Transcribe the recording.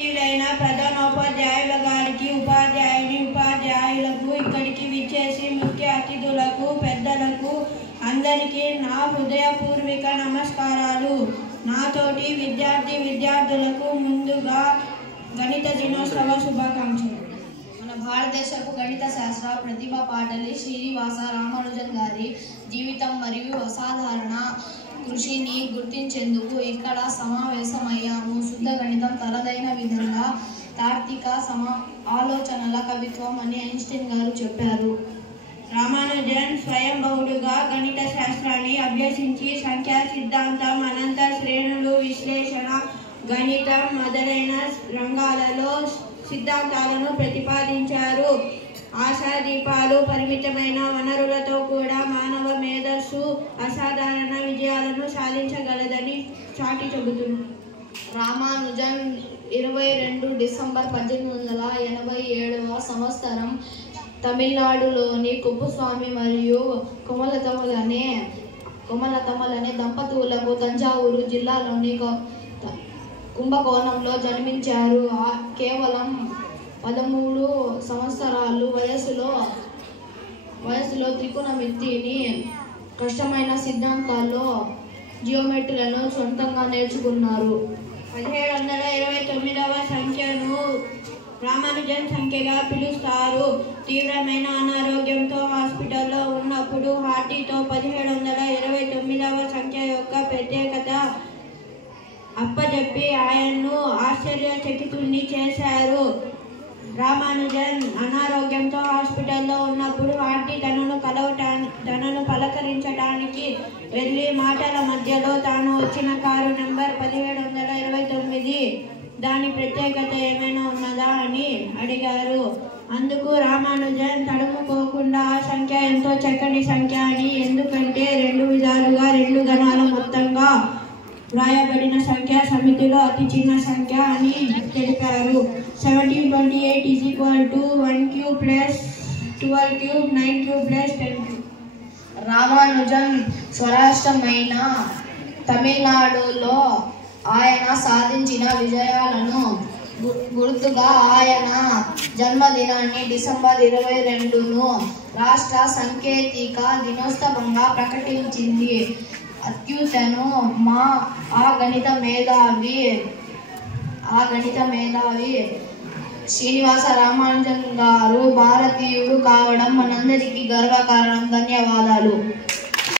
ప్రధానోపాధ్యాయుల గారికి, ఉపాధ్యాయులకు, ఇక్కడికి విచ్చేసి ముఖ్య అతిథులకు, పెద్దలకు అందరికీ నా హృదయపూర్వక నమస్కారాలు. నాతోటి విద్యార్థులకు ముందుగా గణిత దినోత్సవ శుభాకాంక్షలు. మన భారతదేశపు గణిత శాస్త్ర ప్రతిభా పాటలి శ్రీనివాస రామానుజన్ గారి జీవితం మరియు అసాధారణ కృషిని గుర్తించేందుకు ఇక్కడ సమావేశమయ్యాము. శుద్ధ గణితం తనదైన విధంగా తార్కిక ఆలోచనల కవిత్వం అని ఐన్స్టీన్ గారు చెప్పారు. రామానుజన్ స్వయంభవుడుగా గణిత శాస్త్రాన్ని అభ్యసించి సంఖ్యా సిద్ధాంతం, అనంత శ్రేణులు, విశ్లేషణ, గణితం మొదలైన రంగాలలో సిద్ధాంతాలను ప్రతిపాదించారు. ఆశాదీపాలు పరిమితమైన వనరులతో కూడా మానవ మేధస్సు అసాధారణ విజయాలను సాధించగలదని చాటి చెబుతున్నారు. రామానుజన్ 22 డిసెంబర్ 1887వ సంవత్సరం తమిళనాడులోని కుప్పుస్వామి మరియు కొమలతమలనే దంపతులకు తంజావూరు జిల్లాలోని కుంభకోణంలో జన్మించారు. కేవలం 13 సంవత్సరాలు వయసులో త్రికోణమితిని, కష్టమైన సిద్ధాంతాల్లో జియోమెట్రీలను సొంతంగా నేర్చుకున్నారు. 1729వ సంఖ్యను రామానుజన్ సంఖ్యగా పిలుస్తారు. తీవ్రమైన అనారోగ్యంతో హాస్పిటల్లో ఉన్నప్పుడు హార్టీతో 1729వ సంఖ్య యొక్క ప్రత్యేకత అప్పజెప్పి ఆయన్ను ఆశ్చర్యచకితుల్ని చేశారు. రామానుజన్ అనారోగ్యంతో హాస్పిటల్లో ఉన్నప్పుడు హార్టీ తనను పలకరించడానికి వెళ్ళి మాటల మధ్యలో తాను వచ్చిన కారు నెంబర్ 1729, దాని ప్రత్యేకత ఏమైనా ఉన్నదా అని అడిగారు. అందుకు రామానుజన్ తడుముకోకుండా ఆ సంఖ్య ఎంతో చక్కని సంఖ్య అని, ఎందుకంటే 2 విధాలుగా 2 గణాల మొత్తంగా వ్రాయబడిన సంఖ్య సమితిలో అతి చిన్న సంఖ్య అని తెలిపారు. 1728 1 cube plus 12 cube 9 cube plus 10 cube. Ramanujan స్వరాష్ట్రమైన తమిళనాడులో ఆయన సాధించిన విజయాలను గుర్తుగా ఆయన జన్మదినాన్ని డిసెంబర్ 22ను రాష్ట్ర సాంకేతిక దినోత్సవంగా ప్రకటించింది. అత్యుతను ఆ గణిత మేధావి శ్రీనివాస రామానుజన్ గారు భారతీయుడు కావడం మనందరికీ గర్వకారణం. ధన్యవాదాలు.